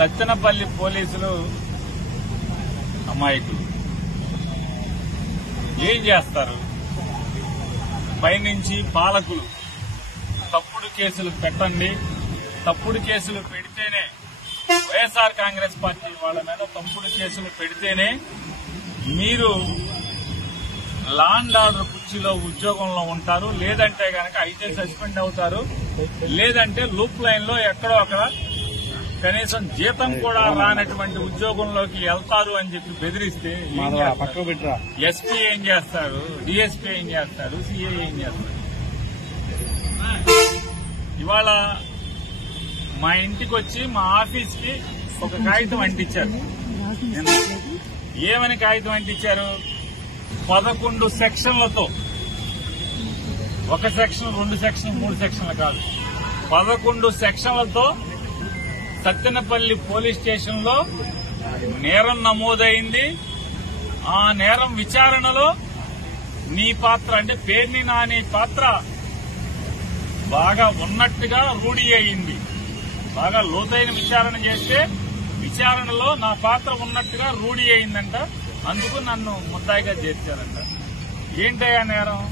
సత్తెనపల్లి పోలీసులు అమాయకులు ఏం చేస్తారు? పైనుంచి పాలకులు తప్పుడు కేసులు పెట్టండి, తప్పుడు కేసులు పెడితేనే వైఎస్ఆర్ కాంగ్రెస్ పార్టీ వాళ్ళ మీద తప్పుడు కేసులు పెడితేనే మీరు లా అండ్ ఆర్డర్ కుర్చీలో ఉద్యోగంలో ఉంటారు, లేదంటే గనక అయితే సస్పెండ్ అవుతారు, లేదంటే లూప్ లైన్ లో ఎక్కడో అక్కడ కనీసం జీతం కూడా రానటువంటి ఉద్యోగంలోకి వెళ్తారు అని చెప్పి బెదిరిస్తే ఎస్పీ ఏం చేస్తారు, డిఎస్పీ ఏం చేస్తారు, సిఐ ఏం చేస్తారు? ఇవాళ మా ఇంటికి వచ్చి మా ఆఫీస్ కి ఒక కాగితం అంటించారు. ఏమని కాగితం అంటించారు? 11 సెక్షన్లతో, ఒక సెక్షన్ 2 సెక్షన్ 3 సెక్షన్లు కాదు, 11 సెక్షన్లతో సత్తెనపల్లి పోలీస్ స్టేషన్ లో నేరం నమోదైంది. ఆ నేరం విచారణలో నీ పాత్ర అంటే పేర్ని నాని పాత్ర బాగా ఉన్నట్టుగా రూఢి అయింది. బాగా లోతైన విచారణ చేస్తే విచారణలో నా పాత్ర ఉన్నట్టుగా రూఢి అయిందంట. అందుకు నన్ను ముద్దాయిగా చేర్చారంట. ఏంటయ్యా నేరం?